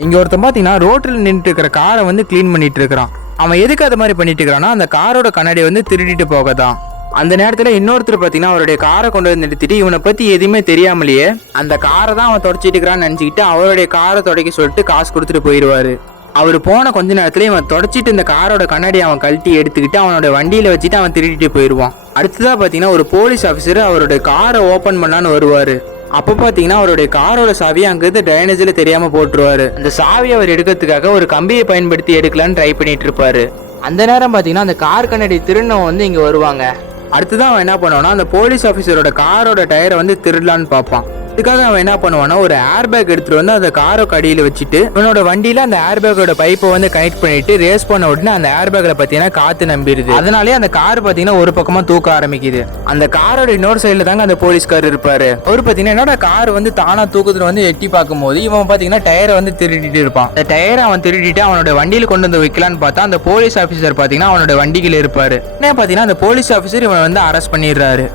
இங்க ஒருத்தன் பாத்தீங்கன்னா ரோட்ல நின்றுட்டு இருக்கிற காரை வந்து கிளீன் பண்ணிட்டு இருக்கிறான். அவன் எதுக்கு அது மாதிரி பண்ணிட்டு இருக்கிறான்னா அந்த காரோட கண்ணாடியை வந்து திருடிட்டு போகதான். அந்த நேரத்துல இன்னொருத்தர் பாத்தீங்கன்னா அவருடைய காரை கொண்டு வந்து நிறுத்திட்டு இவனை பத்தி எதுவுமே தெரியாமலேயே அந்த காரை தான் அவன் தொடச்சிட்டு இருக்கிறான்னு நினைச்சுக்கிட்டு அவருடைய காரை தொடக்க சொல்லிட்டு காசு கொடுத்துட்டு போயிடுவாரு. அவர் போன கொஞ்ச நேரத்துல இவன் தொடச்சிட்டு இந்த காரோட கண்ணாடி அவன் கழட்டி எடுத்துக்கிட்டு அவனோட வண்டியில வச்சுட்டு அவன் திருடிட்டு போயிடுவான். அடுத்ததா பாத்தீங்கன்னா ஒரு போலீஸ் ஆஃபீஸர் அவருடைய காரை ஓபன் பண்ணான்னு வருவாரு. அப்போ பார்த்தீங்கன்னா அவருடைய காரோட சாவியை அங்கிருந்து ட்ரைனேஜில் தெரியாம போட்டுருவாரு. அந்த சாவியை அவர் எடுக்கிறதுக்காக ஒரு கம்பியை பயன்படுத்தி எடுக்கலான்னு ட்ரை பண்ணிட்டு இருப்பாரு. அந்த நேரம் பார்த்தீங்கன்னா அந்த கார் கண்ணாடி திருநவன் வந்து இங்கே வருவாங்க. அடுத்துதான் அவன் என்ன பண்ணுவான்னா அந்த போலீஸ் ஆஃபீஸரோட காரோட டயரை வந்து திருடலான்னு பார்ப்பான். இதுக்காக அவன் என்ன பண்ணுவான்னா ஒரு ஏர் பேக் எடுத்துட்டு வந்து அந்த காரை கடியில் வச்சுட்டு இவனோட வண்டியில அந்த ஏர் பேக்கோட பைப்பை வந்து கனெக்ட் பண்ணிட்டு ரேஸ் பண்ண உடனே அந்த ஏர் பேக்ல பாத்தீங்கன்னா காத்து நம்பிடுது. அதனாலே அந்த கார் பாத்தீங்கன்னா ஒரு பக்கமா தூக்க ஆரம்பிக்குது. அந்த காரோட இன்னொரு சைடுல தாங்க அந்த போலீஸ்கார் இருப்பாரு. அவர் பாத்தீங்கன்னா என்னோட கார் வந்து தானா தூக்கத்துல வந்து எட்டி பார்க்கும் போது இவன் பாத்தீங்கன்னா டயரை வந்து திருடிட்டு இருப்பான். அந்த டயரை அவன் திருடிட்டு அவனோட வண்டியில கொண்டு வந்து வைக்கலான்னு பார்த்தா அந்த போலீஸ் ஆபீசர் பாத்தீங்கன்னா அவனோட வண்டியில இருப்பாரு. என்ன பாத்தீங்கன்னா அந்த போலீஸ் ஆபீசர் இவன் வந்து அரெஸ்ட் பண்ணிடுறாரு.